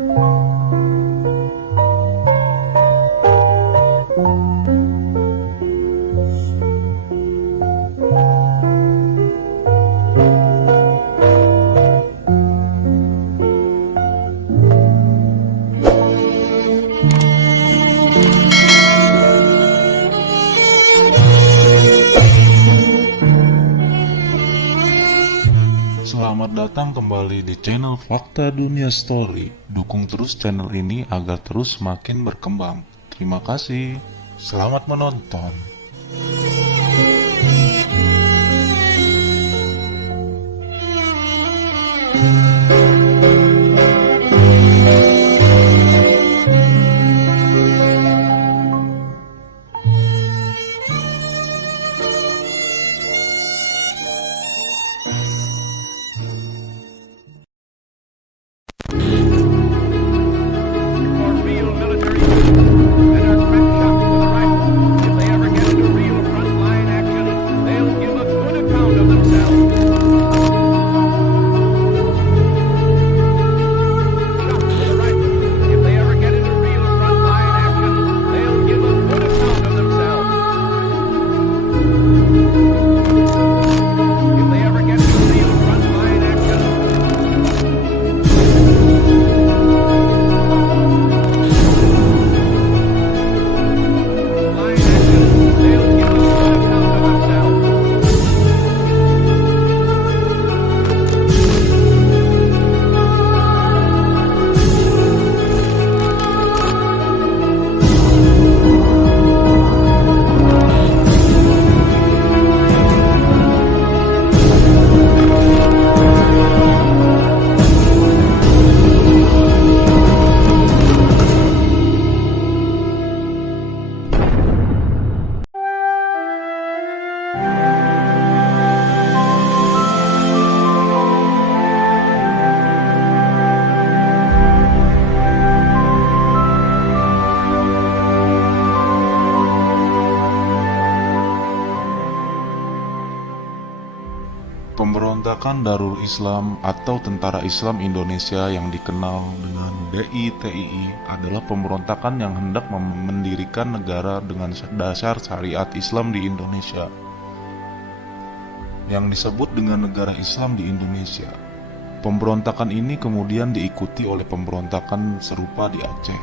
Selamat datang kembali di channel Fakta Dunia Story. Dukung terus channel ini agar terus semakin berkembang. Terima kasih. Selamat menonton. For real military and are trapped shots with a rifle. If they ever get into real frontline action, they'll give a good account of themselves. Shots with a rifle. If they ever get into real frontline action, they'll give a good account of themselves. If they ever get into real frontline action, line action, they'll give a good account of themselves. Pemberontakan Darul Islam atau Tentara Islam Indonesia yang dikenal dengan DITII adalah pemberontakan yang hendak mendirikan negara dengan dasar syariat Islam di Indonesia, yang disebut dengan Negara Islam di Indonesia. Pemberontakan ini kemudian diikuti oleh pemberontakan serupa di Aceh,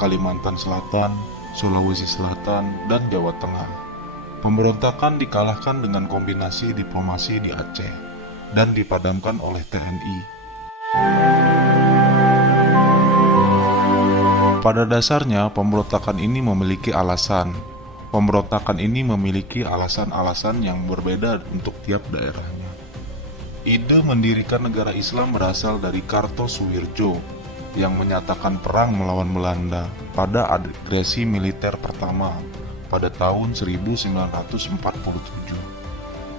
Kalimantan Selatan, Sulawesi Selatan, dan Jawa Tengah. Pemberontakan dikalahkan dengan kombinasi diplomasi di Aceh dan dipadamkan oleh TNI. Pada dasarnya, pemberontakan ini memiliki alasan. Pemberontakan ini memiliki alasan-alasan yang berbeda untuk tiap daerahnya. Ide mendirikan negara Islam berasal dari Kartosuwirjo yang menyatakan perang melawan Belanda pada agresi militer pertama pada tahun 1947.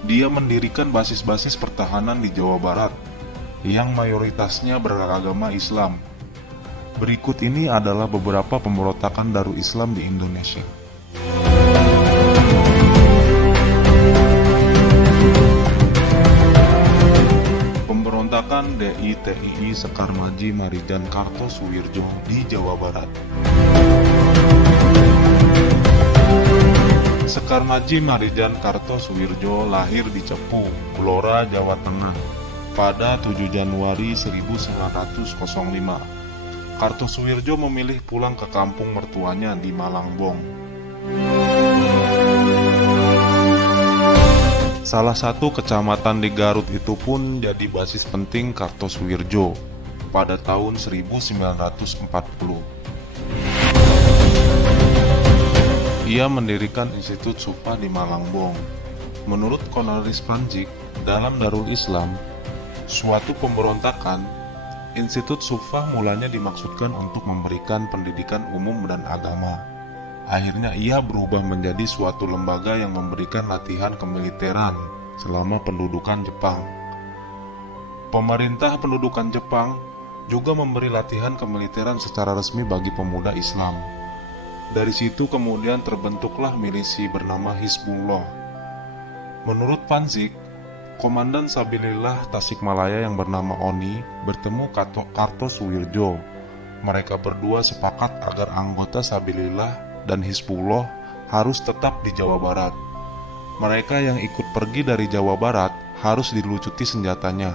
Dia mendirikan basis-basis pertahanan di Jawa Barat yang mayoritasnya beragama Islam. Berikut ini adalah beberapa pemberontakan Darul Islam di Indonesia. Pemberontakan DITII Sekar Maji Marijan Kartosuwirjo di Jawa Barat. Sekar Maji Marijan Kartosuwirjo lahir di Cepu, Blora, Jawa Tengah pada 7 Januari 1905. Kartosuwirjo memilih pulang ke kampung mertuanya di Malangbong. Salah satu kecamatan di Garut itu pun jadi basis penting Kartosuwirjo pada tahun 1940. Ia mendirikan Institut Sufa di Malangbong. Menurut Cornelis Panjik, dalam Darul Islam, suatu pemberontakan, Institut Sufa mulanya dimaksudkan untuk memberikan pendidikan umum dan agama. Akhirnya ia berubah menjadi suatu lembaga yang memberikan latihan kemiliteran selama pendudukan Jepang. Pemerintah pendudukan Jepang juga memberi latihan kemiliteran secara resmi bagi pemuda Islam. Dari situ kemudian terbentuklah milisi bernama Hizbullah. Menurut Panjik, Komandan Sabilillah Tasikmalaya yang bernama Oni bertemu Kartosuwirjo Mereka berdua sepakat agar anggota Sabilillah dan Hizbullah harus tetap di Jawa Barat. Mereka yang ikut pergi dari Jawa Barat harus dilucuti senjatanya.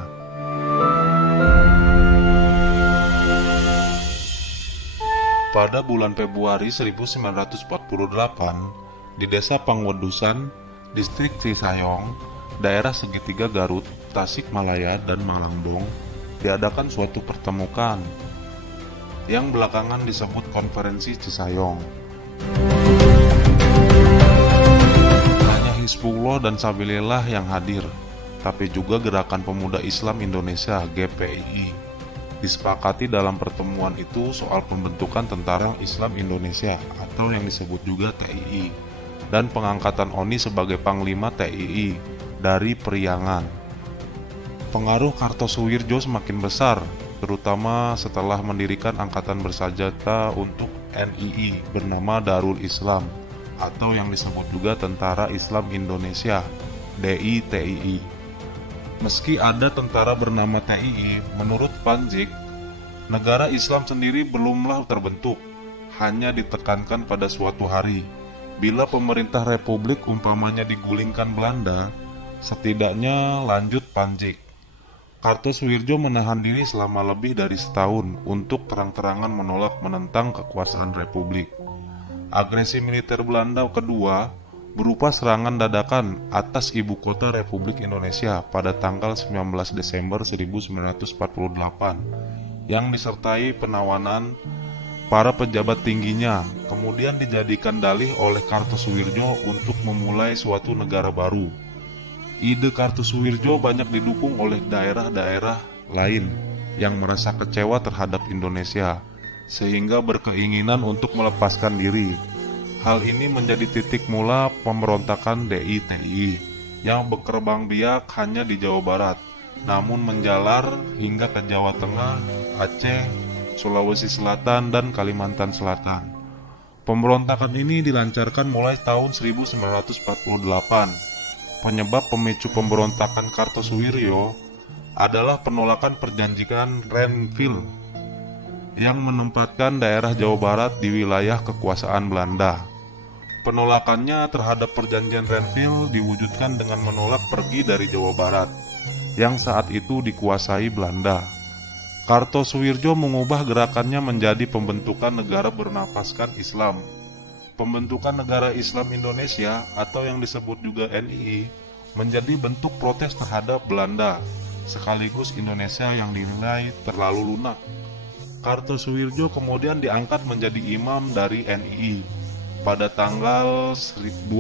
Pada bulan Februari 1948, di Desa Pangwedusan, Distrik Cisayong, daerah segitiga Garut, Tasikmalaya, dan Malangbong, diadakan suatu pertemuan yang belakangan disebut Konferensi Cisayong. Hanya Hizbullah dan Sabilillah yang hadir, tapi juga Gerakan Pemuda Islam Indonesia (GPII). Disepakati dalam pertemuan itu soal pembentukan Tentara Islam Indonesia atau yang disebut juga TII, dan pengangkatan ONI sebagai Panglima TII dari Priangan. Pengaruh Kartosuwirjo semakin besar, terutama setelah mendirikan angkatan bersenjata untuk NII bernama Darul Islam atau yang disebut juga Tentara Islam Indonesia (DITII). Meski ada tentara bernama TII, menurut Panjic, negara Islam sendiri belumlah terbentuk, hanya ditekankan pada suatu hari. Bila pemerintah Republik umpamanya digulingkan Belanda, setidaknya lanjut Panjic. Kartosuwirjo menahan diri selama lebih dari setahun untuk terang-terangan menentang kekuasaan Republik. Agresi militer Belanda kedua berupa serangan dadakan atas ibu kota Republik Indonesia pada tanggal 19 Desember 1948 yang disertai penawanan para pejabat tingginya, kemudian dijadikan dalih oleh Kartosuwirjo untuk memulai suatu negara baru. Ide Kartosuwirjo banyak didukung oleh daerah-daerah lain yang merasa kecewa terhadap Indonesia, sehingga berkeinginan untuk melepaskan diri. Hal ini menjadi titik mula pemberontakan DITII yang berkembang biak hanya di Jawa Barat, namun menjalar hingga ke Jawa Tengah, Aceh, Sulawesi Selatan, dan Kalimantan Selatan. Pemberontakan ini dilancarkan mulai tahun 1948. Penyebab pemicu pemberontakan Kartosuwirjo adalah penolakan perjanjian Renville yang menempatkan daerah Jawa Barat di wilayah kekuasaan Belanda. Penolakannya terhadap perjanjian Renville diwujudkan dengan menolak pergi dari Jawa Barat, yang saat itu dikuasai Belanda. Kartosuwirjo mengubah gerakannya menjadi pembentukan negara bernafaskan Islam. Pembentukan negara Islam Indonesia atau yang disebut juga NII menjadi bentuk protes terhadap Belanda, sekaligus Indonesia yang dinilai terlalu lunak. Kartosuwirjo kemudian diangkat menjadi imam dari NII pada tanggal 25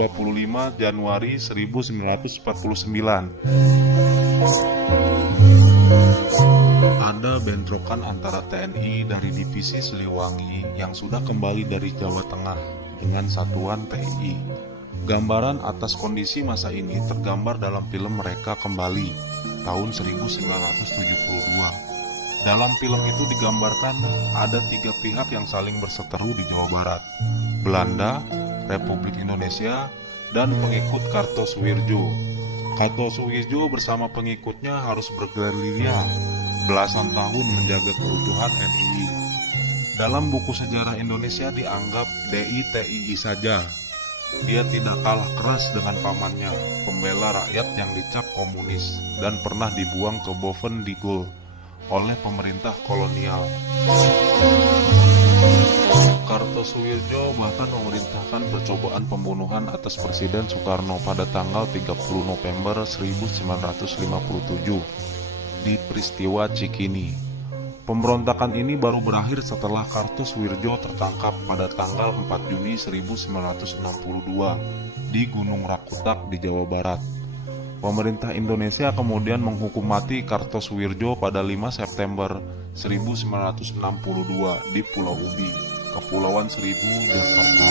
Januari 1949. Ada bentrokan antara TNI dari Divisi Siliwangi yang sudah kembali dari Jawa Tengah dengan satuan TII. Gambaran atas kondisi masa ini tergambar dalam film mereka Kembali tahun 1972. Dalam film itu digambarkan ada 3 pihak yang saling berseteru di Jawa Barat: Belanda, Republik Indonesia, dan pengikut Kartosuwirjo. Kartosuwirjo bersama pengikutnya harus bergerilya belasan tahun menjaga keutuhan NII. Dalam buku sejarah Indonesia dianggap DITII saja. Dia tidak kalah keras dengan pamannya, pembela rakyat yang dicap komunis dan pernah dibuang ke Bovendigul oleh pemerintah kolonial. Kartosuwirjo bahkan memerintahkan percobaan pembunuhan atas Presiden Soekarno pada tanggal 30 November 1957 di peristiwa Cikini. Pemberontakan ini baru berakhir setelah Kartosuwirjo tertangkap pada tanggal 4 Juni 1962 di Gunung Rakutak di Jawa Barat. Pemerintah Indonesia kemudian menghukum mati Kartosuwirjo pada 5 September 1962 di Pulau Ubi, Kepulauan Seribu, Jakarta.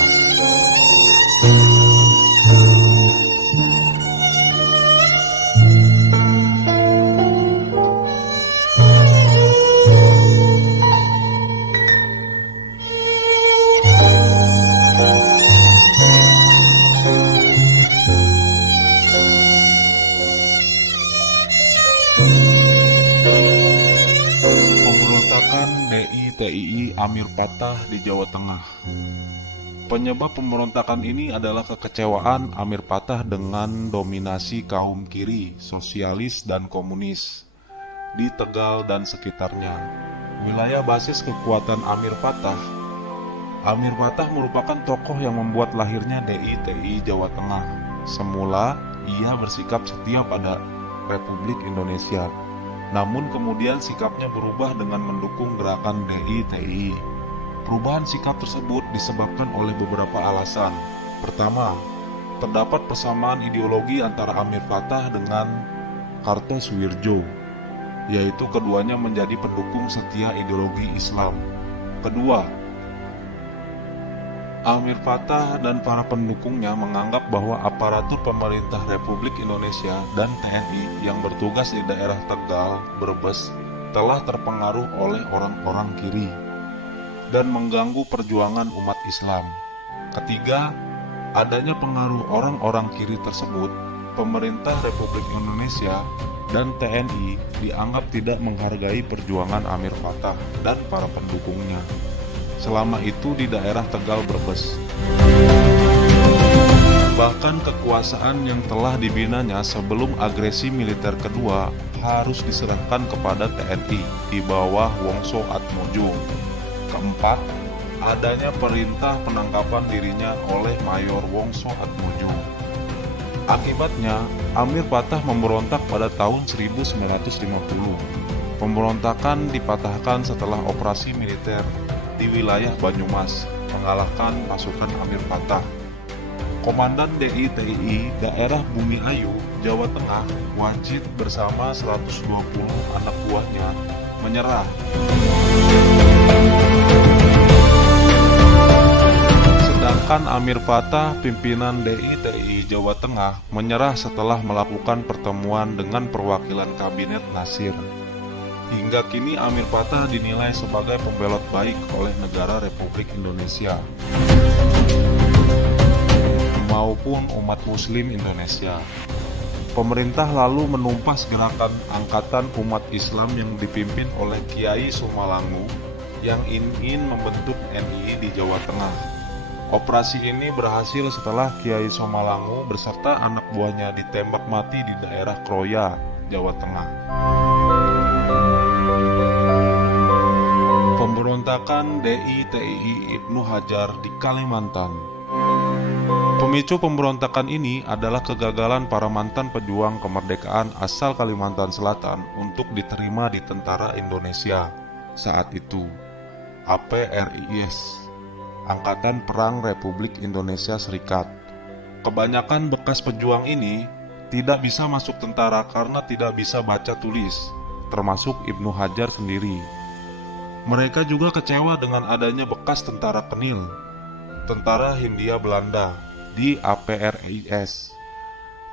Pemberontakan DI-TII Amir Patah di Jawa Tengah. Penyebab pemberontakan ini adalah kekecewaan Amir Patah dengan dominasi kaum kiri, sosialis, dan komunis di Tegal dan sekitarnya. Wilayah basis kekuatan Amir Patah. Amir Patah merupakan tokoh yang membuat lahirnya DI-TII Jawa Tengah. Semula, ia bersikap setia pada Republik Indonesia. Namun kemudian sikapnya berubah dengan mendukung gerakan DI-TII. Perubahan sikap tersebut disebabkan oleh beberapa alasan. Pertama, terdapat persamaan ideologi antara Amir Patah dengan Kartosoewirjo, yaitu keduanya menjadi pendukung setia ideologi Islam. Kedua, Amir Patah dan para pendukungnya menganggap bahwa aparatur pemerintah Republik Indonesia dan TNI yang bertugas di daerah Tegal, Brebes telah terpengaruh oleh orang-orang kiri dan mengganggu perjuangan umat Islam. Ketiga, adanya pengaruh orang-orang kiri tersebut, pemerintah Republik Indonesia dan TNI dianggap tidak menghargai perjuangan Amir Patah dan para pendukungnya selama itu di daerah Tegal Brebes. Bahkan kekuasaan yang telah dibinanya sebelum agresi militer kedua harus diserahkan kepada TNI di bawah Wongso Atmojo. Keempat, adanya perintah penangkapan dirinya oleh Mayor Wongso Atmojo. Akibatnya, Amir Patah memberontak pada tahun 1950. Pemberontakan dipatahkan setelah operasi militer di wilayah Banyumas mengalahkan pasukan Amir Patah. Komandan DI-TII daerah Bumi Ayu, Jawa Tengah, Wajid bersama 120 anak buahnya menyerah. Sedangkan Amir Patah, pimpinan DI-TII Jawa Tengah, menyerah setelah melakukan pertemuan dengan perwakilan kabinet Nasir. Hingga kini Amir Patah dinilai sebagai pembelot baik oleh negara Republik Indonesia maupun umat Muslim Indonesia. Pemerintah lalu menumpas gerakan angkatan umat Islam yang dipimpin oleh Kiai Sumalangu yang ingin membentuk NII di Jawa Tengah. Operasi ini berhasil setelah Kiai Sumalangu beserta anak buahnya ditembak mati di daerah Kroya, Jawa Tengah. Pemberontakan DI-TII Ibnu Hajar di Kalimantan. Pemicu pemberontakan ini adalah kegagalan para mantan pejuang kemerdekaan asal Kalimantan Selatan untuk diterima di tentara Indonesia saat itu, APRIS, Angkatan Perang Republik Indonesia Serikat. Kebanyakan bekas pejuang ini tidak bisa masuk tentara karena tidak bisa baca tulis, termasuk Ibnu Hajar sendiri. Mereka juga kecewa dengan adanya bekas tentara Kenil, tentara Hindia Belanda, di APRIS.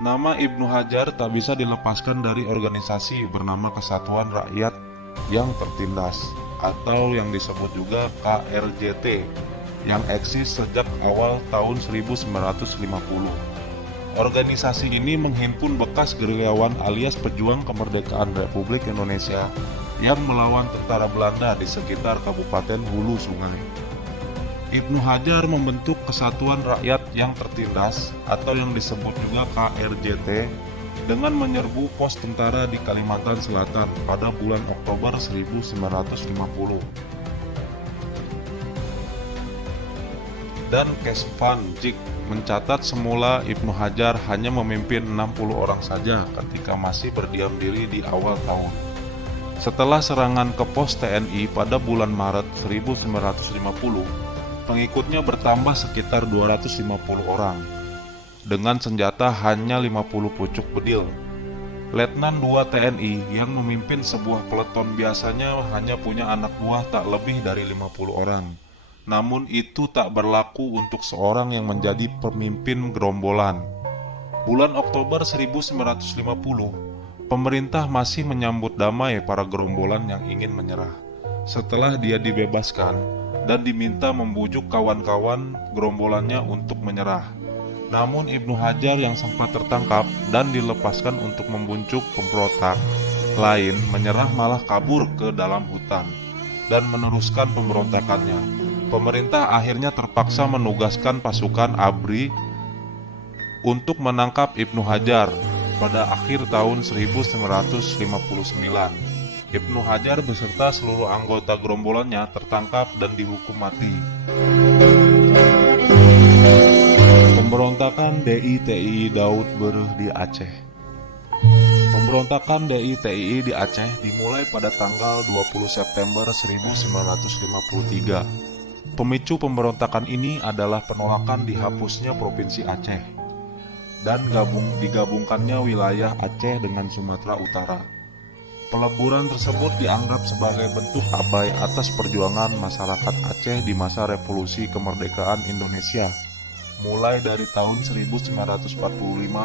Nama Ibnu Hajar tak bisa dilepaskan dari organisasi bernama Kesatuan Rakyat yang Tertindas, atau yang disebut juga KRJT, yang eksis sejak awal tahun 1950. Organisasi ini menghimpun bekas gerilyawan alias pejuang kemerdekaan Republik Indonesia yang melawan tentara Belanda di sekitar Kabupaten Hulu Sungai. Ibnu Hajar membentuk Kesatuan Rakyat yang Tertindas atau yang disebut juga KRJT dengan menyerbu pos tentara di Kalimantan Selatan pada bulan Oktober 1950. Dan Kesvan Jik mencatat semula Ibnu Hajar hanya memimpin 60 orang saja ketika masih berdiam diri di awal tahun. Setelah serangan ke pos TNI pada bulan Maret 1950, pengikutnya bertambah sekitar 250 orang, dengan senjata hanya 50 pucuk bedil. Letnan 2 TNI yang memimpin sebuah peleton biasanya hanya punya anak buah tak lebih dari 50 orang. Namun itu tak berlaku untuk seorang yang menjadi pemimpin gerombolan. Bulan Oktober 1950, pemerintah masih menyambut damai para gerombolan yang ingin menyerah. Setelah dia dibebaskan dan diminta membujuk kawan-kawan gerombolannya untuk menyerah. Namun Ibnu Hajar yang sempat tertangkap dan dilepaskan untuk membujuk pemberontak lain menyerah malah kabur ke dalam hutan. dan meneruskan pemberontakannya. Pemerintah akhirnya terpaksa menugaskan pasukan ABRI untuk menangkap Ibnu Hajar pada akhir tahun 1959. Ibnu Hajar beserta seluruh anggota gerombolannya tertangkap dan dihukum mati. Pemberontakan DI-TII Daud Bereh di Aceh. Pemberontakan DI-TII di Aceh dimulai pada tanggal 20 September 1953. Pemicu pemberontakan ini adalah penolakan dihapusnya Provinsi Aceh dan digabungkannya wilayah Aceh dengan Sumatera Utara. Peleburan tersebut dianggap sebagai bentuk abai atas perjuangan masyarakat Aceh di masa Revolusi Kemerdekaan Indonesia, mulai dari tahun 1945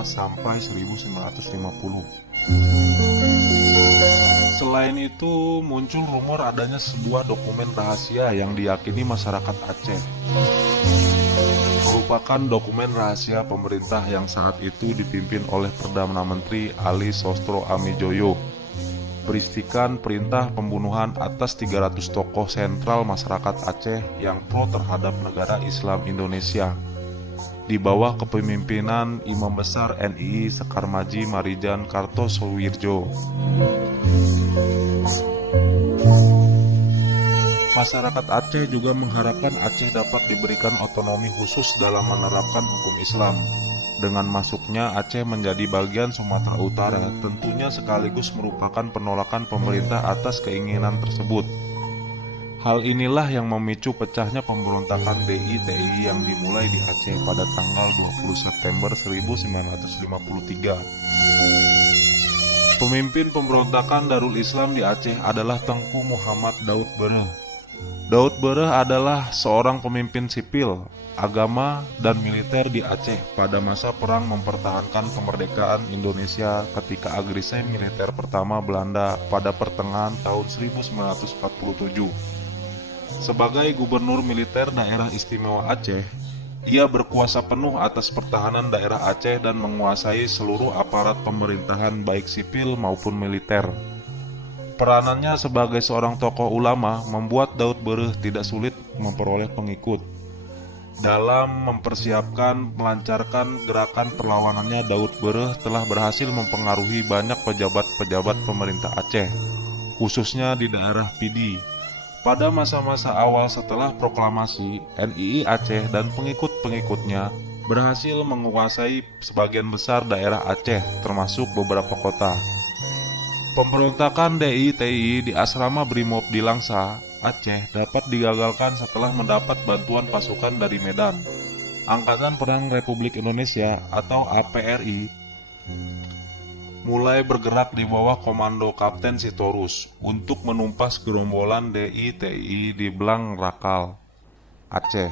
sampai 1950. Selain itu, muncul rumor adanya sebuah dokumen rahasia yang diyakini masyarakat Aceh merupakan dokumen rahasia pemerintah yang saat itu dipimpin oleh Perdana Menteri Ali Sostro Amijoyo. Berisikan perintah pembunuhan atas 300 tokoh sentral masyarakat Aceh yang pro terhadap negara Islam Indonesia di bawah kepemimpinan Imam Besar NII Sekar Maji Marijan Kartosoewirjo. Masyarakat Aceh juga mengharapkan Aceh dapat diberikan otonomi khusus dalam menerapkan hukum Islam. Dengan masuknya Aceh menjadi bagian Sumatera Utara, tentunya sekaligus merupakan penolakan pemerintah atas keinginan tersebut. Hal inilah yang memicu pecahnya pemberontakan DI-TII yang dimulai di Aceh pada tanggal 20 September 1953. Pemimpin pemberontakan Darul Islam di Aceh adalah Tengku Muhammad Daud Bereh. Daud Bereh adalah seorang pemimpin sipil, agama, dan militer di Aceh pada masa perang mempertahankan kemerdekaan Indonesia ketika agresi militer pertama Belanda pada pertengahan tahun 1947. Sebagai gubernur militer daerah istimewa Aceh, ia berkuasa penuh atas pertahanan daerah Aceh dan menguasai seluruh aparat pemerintahan baik sipil maupun militer. Peranannya sebagai seorang tokoh ulama membuat Daud Bereh tidak sulit memperoleh pengikut. Dalam mempersiapkan melancarkan gerakan perlawanannya, Daud Bereh telah berhasil mempengaruhi banyak pejabat-pejabat pemerintah Aceh, khususnya di daerah Pidi. Pada masa-masa awal setelah proklamasi, NII Aceh dan pengikut-pengikutnya berhasil menguasai sebagian besar daerah Aceh, termasuk beberapa kota. Pemberontakan DI-TII di asrama Brimob di Langsa, Aceh dapat digagalkan setelah mendapat bantuan pasukan dari Medan. Angkatan Perang Republik Indonesia atau APRI mulai bergerak di bawah komando Kapten Sitorus untuk menumpas gerombolan DI-TII di Blang Rakal, Aceh.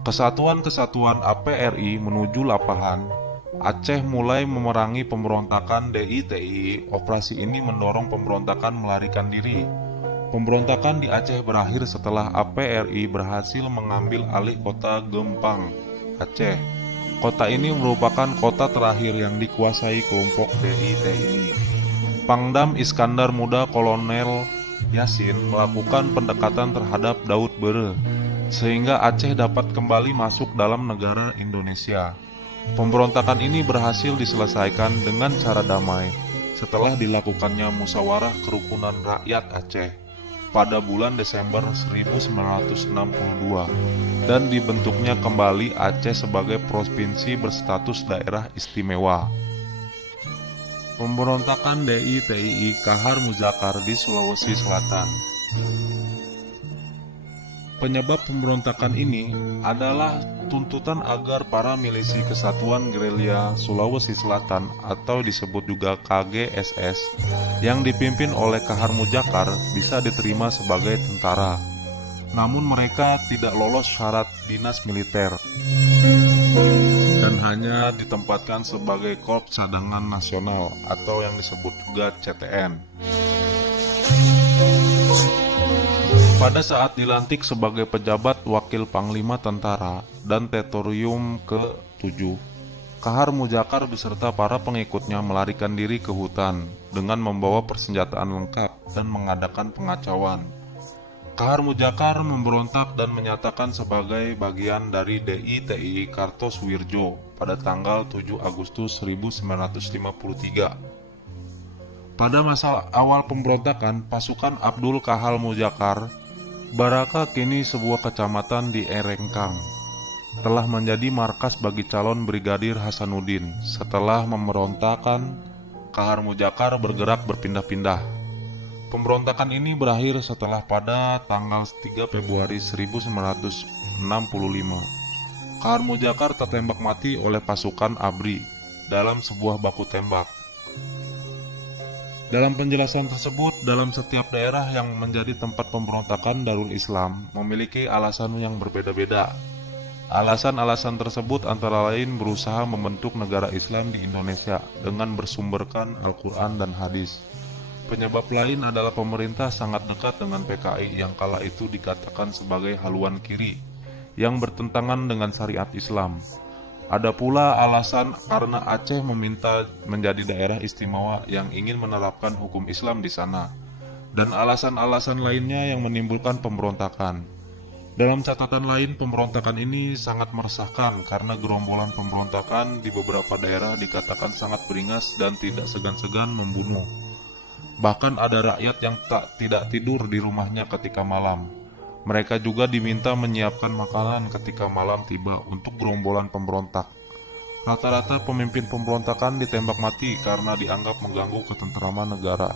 Kesatuan-kesatuan APRI menuju Lapahan, Aceh mulai memerangi pemberontakan DI-TII. Operasi ini mendorong pemberontakan melarikan diri. Pemberontakan di Aceh berakhir setelah APRI berhasil mengambil alih kota Gempang, Aceh. Kota ini merupakan kota terakhir yang dikuasai kelompok DI-TII. Pangdam Iskandar Muda Kolonel Yasin melakukan pendekatan terhadap Daud Bereh, sehingga Aceh dapat kembali masuk dalam negara Indonesia. Pemberontakan ini berhasil diselesaikan dengan cara damai setelah dilakukannya musyawarah kerukunan rakyat Aceh pada bulan Desember 1962 dan dibentuknya kembali Aceh sebagai provinsi berstatus daerah istimewa. Pemberontakan DI-TII Kahar Muzakkar di Sulawesi Selatan. Penyebab pemberontakan ini adalah tuntutan agar para milisi Kesatuan Gerilya Sulawesi Selatan atau disebut juga KGSS yang dipimpin oleh Kahar Muzakkar bisa diterima sebagai tentara. Namun mereka tidak lolos syarat dinas militer dan hanya ditempatkan sebagai Korps Cadangan Nasional atau yang disebut juga CTN. Pada saat dilantik sebagai pejabat wakil panglima tentara dan teritorium ke-7, Kahar Muzakkar beserta para pengikutnya melarikan diri ke hutan dengan membawa persenjataan lengkap dan mengadakan pengacauan. Kahar Mujakar memberontak dan menyatakan sebagai bagian dari DITI Kartosuwirjo pada tanggal 7 Agustus 1953. Pada masa awal pemberontakan, pasukan Abdul Kahal Mujakar, Baraka kini sebuah kecamatan di Erengkang, telah menjadi markas bagi calon Brigadir Hasanuddin. Setelah memberontakan, Kahar Mujakar bergerak berpindah-pindah. Pemberontakan ini berakhir setelah pada tanggal 3 Februari 1965, Kahar Mujakar tertembak mati oleh pasukan ABRI dalam sebuah baku tembak. Dalam penjelasan tersebut, dalam setiap daerah yang menjadi tempat pemberontakan Darul Islam memiliki alasan yang berbeda-beda. Alasan-alasan tersebut antara lain berusaha membentuk negara Islam di Indonesia dengan bersumberkan Al-Quran dan hadis. Penyebab lain adalah pemerintah sangat dekat dengan PKI yang kala itu dikatakan sebagai haluan kiri yang bertentangan dengan syariat Islam. Ada pula alasan karena Aceh meminta menjadi daerah istimewa yang ingin menerapkan hukum Islam di sana, dan alasan-alasan lainnya yang menimbulkan pemberontakan. Dalam catatan lain, pemberontakan ini sangat meresahkan karena gerombolan pemberontakan di beberapa daerah dikatakan sangat beringas dan tidak segan-segan membunuh. Bahkan ada rakyat yang tidak tidur di rumahnya ketika malam. Mereka juga diminta menyiapkan makanan ketika malam tiba untuk gerombolan pemberontak. Rata-rata pemimpin pemberontakan ditembak mati karena dianggap mengganggu ketentraman negara.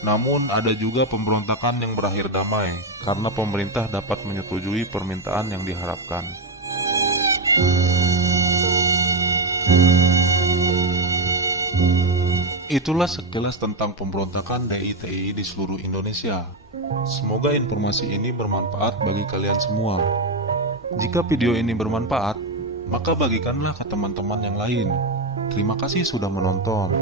Namun ada juga pemberontakan yang berakhir damai karena pemerintah dapat menyetujui permintaan yang diharapkan. Itulah sekilas tentang pemberontakan DITI di seluruh Indonesia. Semoga informasi ini bermanfaat bagi kalian semua. Jika video ini bermanfaat, maka bagikanlah ke teman-teman yang lain. Terima kasih sudah menonton.